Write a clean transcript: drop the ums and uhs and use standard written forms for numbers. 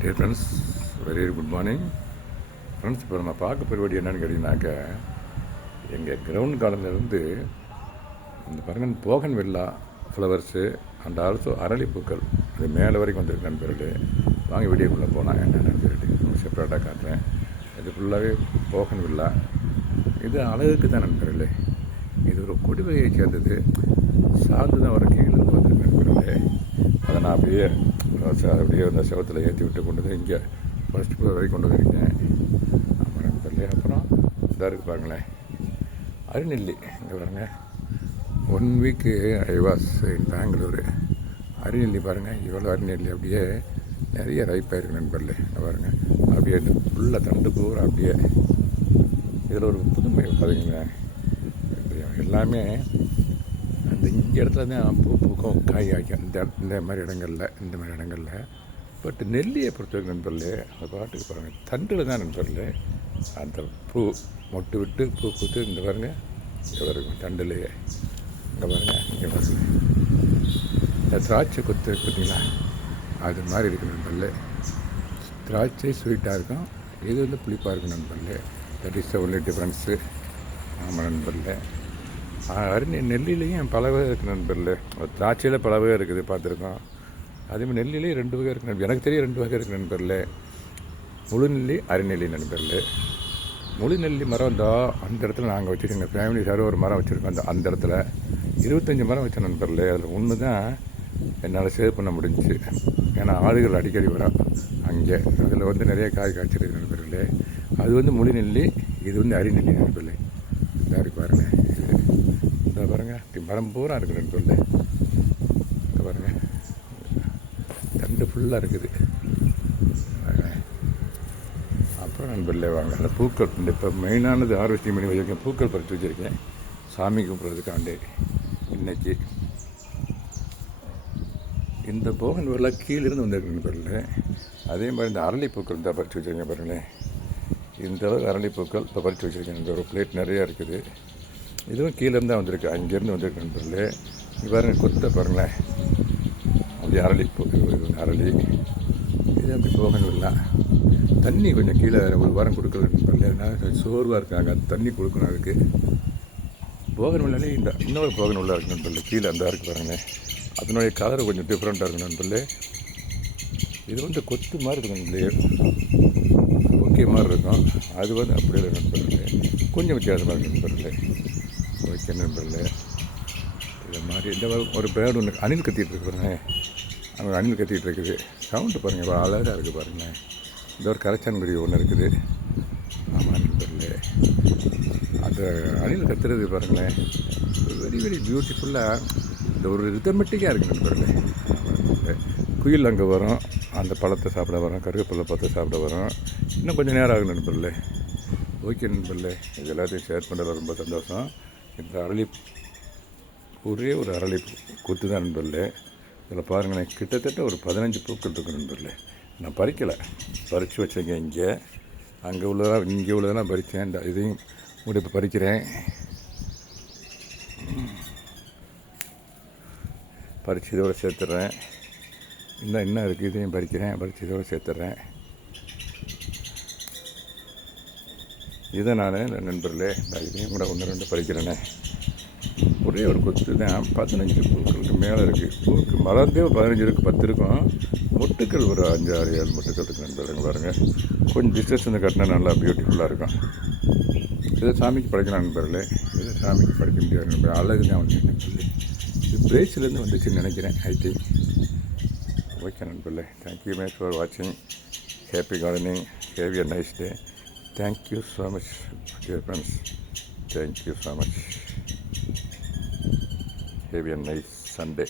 Dear friends, very good morning friends. இப்போ நம்ம பார்க்க பருவாடி என்னென்னு கேட்டிங்கனாக்கா, எங்கள் கிரவுண்ட் கார்டன்லேருந்து இந்த பாருங்கள் bougainvillea flowers and also அரளிப்பூக்கள் அது மேலே வரைக்கும் வந்துருக்கு நண்பர்களே. வாங்க வீடியோக்குள்ளே போனால் என்னென்னு சொல்லிட்டு செப்பரேட்டாக காட்டுறேன். இது ஃபுல்லாகவே போகன் வில்லா. இது அழகுக்கு தான் நண்பர்களே. இது ஒரு கொடி வகையை சேர்ந்தது. சார்ந்து தான் வர கீழே வந்துருக்கு நண்பர்களே. அதை நான் அப்படியே அந்த செவத்தில் ஏற்றி விட்டு கொண்டு வந்து இங்கே ஃபஸ்ட் ஃப்ளோர் வரைக்கும் கொண்டு வந்துருக்கேன். ஆமாம் நண்பர்களே. அப்புறம் இதாக இருக்குது பாருங்களேன், அரிநெல்லி. இங்கே பாருங்கள், 1 week I was in Bengaluru. அரிநெல்லி பாருங்கள், இவ்வளோ அரிநெல்லி அப்படியே நிறைய ரைப்பாக இருக்குது நண்பர்களே. இங்கே பாருங்கள், அப்படியே ஃபுல்லாக தண்டு பூரா அப்படியே. இதில் ஒரு புதுமை பார்த்தீங்களேன், எல்லாமே அந்த இங்கே இடத்துல தான் பூ பூக்கும், காய் காய்க்கும். இந்த மாதிரி இடங்களில் பட் நெல்லியை பொறுத்தவரைக்கும் நண்பர்களே, அந்த பாட்டுக்கு பாருங்கள், தண்டில் தான் நண்பர்களே அந்த பூ மொட்டு விட்டு பூ பூத்து. இந்த பாருங்கள், இங்கே இருக்கும் தண்டுலையே. இங்கே பாருங்கள், இங்கே பாருங்கள், இந்த திராட்சை கொத்து பார்த்தீங்களா, அது மாதிரி இருக்குது நண்பர்களே. திராட்சை ஸ்வீட்டாக இருக்கும், இது வந்து புளிப்பாக இருக்கும் நண்பர்களே. That is the only difference. ஆமாம் நண்பர்களே. நெல்லிலையும் பல வகை இருக்குது நண்பர்களே. திராட்சையில் பல வகை இருக்குது, பார்த்துருக்கோம். அதேமாதிரி நெல்லிலே 2 வகை இருக்குது. எனக்கு தெரிய 2 வகை இருக்குது நண்பர்களே. முழு நெல்லி, அரிநெல்லி நண்பர்களே. முழு நெல்லி மரம் அந்த இடத்துல நாங்கள் வச்சுருக்கோம். எங்கள் ஃபேமிலி சார் ஒரு மரம் வச்சுருக்கோம். அந்த இடத்துல 25 மரம் வச்ச நண்பர்களே. அதில் ஒன்று தான் என்னால் சேவ் பண்ண முடிஞ்சிச்சு. ஏன்னா ஆடுகள் அடிக்கடி வரும் அங்கே. அதில் வந்து நிறைய காய் காய்ச்சிருக்கு நண்பர்களே. அது வந்து முழு நெல்லி, இது வந்து அரிநெல்லி நண்பர்களே. இதாக இருக்கு பாருங்கள், இதை பாருங்கள், மரம் பூரா இருக்குது நண்பர்களே. இதை பாருங்கள், தண்டு ஃபுல்லாக இருக்குது. அப்புறம் நண்பர்களே வாங்க, அந்த பூக்கள் இந்த இப்போ மெயினானது ஹார்வெஸ்டிங் பண்ணி வச்சுருக்கேன். பூக்கள் பறித்து வச்சுருக்கேன் சாமி கும்பிட்றதுக்காண்டி. இன்றைக்கி இந்த போகன் வரலாம் கீழிருந்து வந்திருக்கு நண்பர்களே. அதே மாதிரி இந்த அரளிப்பூக்கள் தான் பறித்து வச்சுருக்கேன் பாருங்களேன். இந்த அளவு அரளிப்பூக்கள் இப்போ பறித்து வச்சுருக்கேன். இந்த ஒரு பிளேட் நிறையா இருக்குது. இதுவும் கீழேருந்து தான் வந்திருக்கு, அங்கேருந்து வந்திருக்கு நண்பர்களே. இது பாருங்கள், கொத்தை பாருங்களேன், அப்படி அரளிப்பூ, அரளி. இது அப்படி போகன் வில்லா. தண்ணி கொஞ்சம் கீழே ஒரு வாரம் கொடுக்கல நண்பர்களே. அதனால் சோர்வாக இருக்காங்க, அது தண்ணி கொடுக்கணும். அதுக்கு போகன் வில்லாலே இந்த இன்னொரு போகன் வில்லா இருக்குது நண்பர்களே. கீழே அந்த இருக்குது பாருங்களேன். அதனுடைய கலர் கொஞ்சம் டிஃப்ரெண்ட்டாக இருக்குது நண்பர்களே. இது வந்து கொத்து மாதிரி இருக்கும் நண்பர்களே, ஓகே மாதிரி இருக்கும். அது வந்து அப்படி இல்லை நண்பர்களே, கொஞ்சம் வித்தியாசமாக இருக்குது நண்பர்களே. ஓகே நண்பர்களே. இது மாதிரி இந்த ஒரு பேர்டு ஒன்று அணில் கத்திகிட்டு இருக்கு பாருங்கள். அவங்க அணில் கத்திகிட்டு இருக்குது. சவுண்டு பாருங்கள், அழகாக இருக்குது பாருங்கள். இந்த ஒரு கரைச்சான்குருவி ஒன்று இருக்குது. ஆமாம் நண்பர்களே, அந்த அணில் கத்துறது பாருங்களேன், வெரி வெரி பியூட்டிஃபுல்லாக. இந்த ஒரு ரிதமெட்டிக்காக இருக்குது நண்பர்களே. குயில் அங்கே வரும், அந்த பழத்தை சாப்பிட வரும், கருவேப்பிலை பழத்தை சாப்பிட வரும். இன்னும் கொஞ்சம் நேரம் ஆகும் நண்பர்களே. ஓகே நண்பர்களே, இது எல்லாத்தையும் ஷேர் பண்ணுறது ரொம்ப சந்தோஷம். இந்த அரளி ஒரே ஒரு அரளி கொத்து தான் நண்பர்களே. இதில் பாருங்களேன், கிட்டத்தட்ட ஒரு 15 பூக்கள் இருக்குது நண்பர்களே. நான் பறிக்கலை, பறித்து வச்சேங்க. இங்கே அங்கே உள்ளதெல்லாம் இங்கே உள்ளதெல்லாம் பறித்தேன். இந்த இதையும் கூட இப்போ பறிக்கிறேன். பறித்து இதோட சேர்த்துட்றேன். இன்னும் என்ன இருக்குது, இதையும் பறிக்கிறேன். பறித்து இதோட சேர்த்துட்றேன். இதை நான் நண்பர்களே இதையும் கூட 1-2 பறிக்கிறேனே. ஒரே ஒரு கொத்து தான், 15 பூக்களுக்கு மேலே இருக்குது. பூக்கு மலர்ந்தே 15 இருக்குது, 10 இருக்கும். மொட்டுக்கள் ஒரு 5, 6, 7 மொட்டுக்கள் இருக்குது நண்பர்கள். பாருங்கள், கொஞ்சம் டிஸ்டன்ஸ் வந்து கட்டினா நல்லா பியூட்டிஃபுல்லாக இருக்கும். இதை சாமிக்கு படைக்கலாம் நண்பர்களே. இதை சாமிக்கு படைக்க முடியாது நண்பர்கள், அழகு தான் வந்து நண்பர்களே. இது பிரேஸ்லேருந்து வந்துச்சுன்னு நினைக்கிறேன், ஐ திங்க். ஓகே நண்பர்களே, தேங்க்யூ மச் ஃபார் வாட்சிங். Happy gardening, have a nice day. Thank you so much, dear friends. Thank you so much. Have a nice Sunday.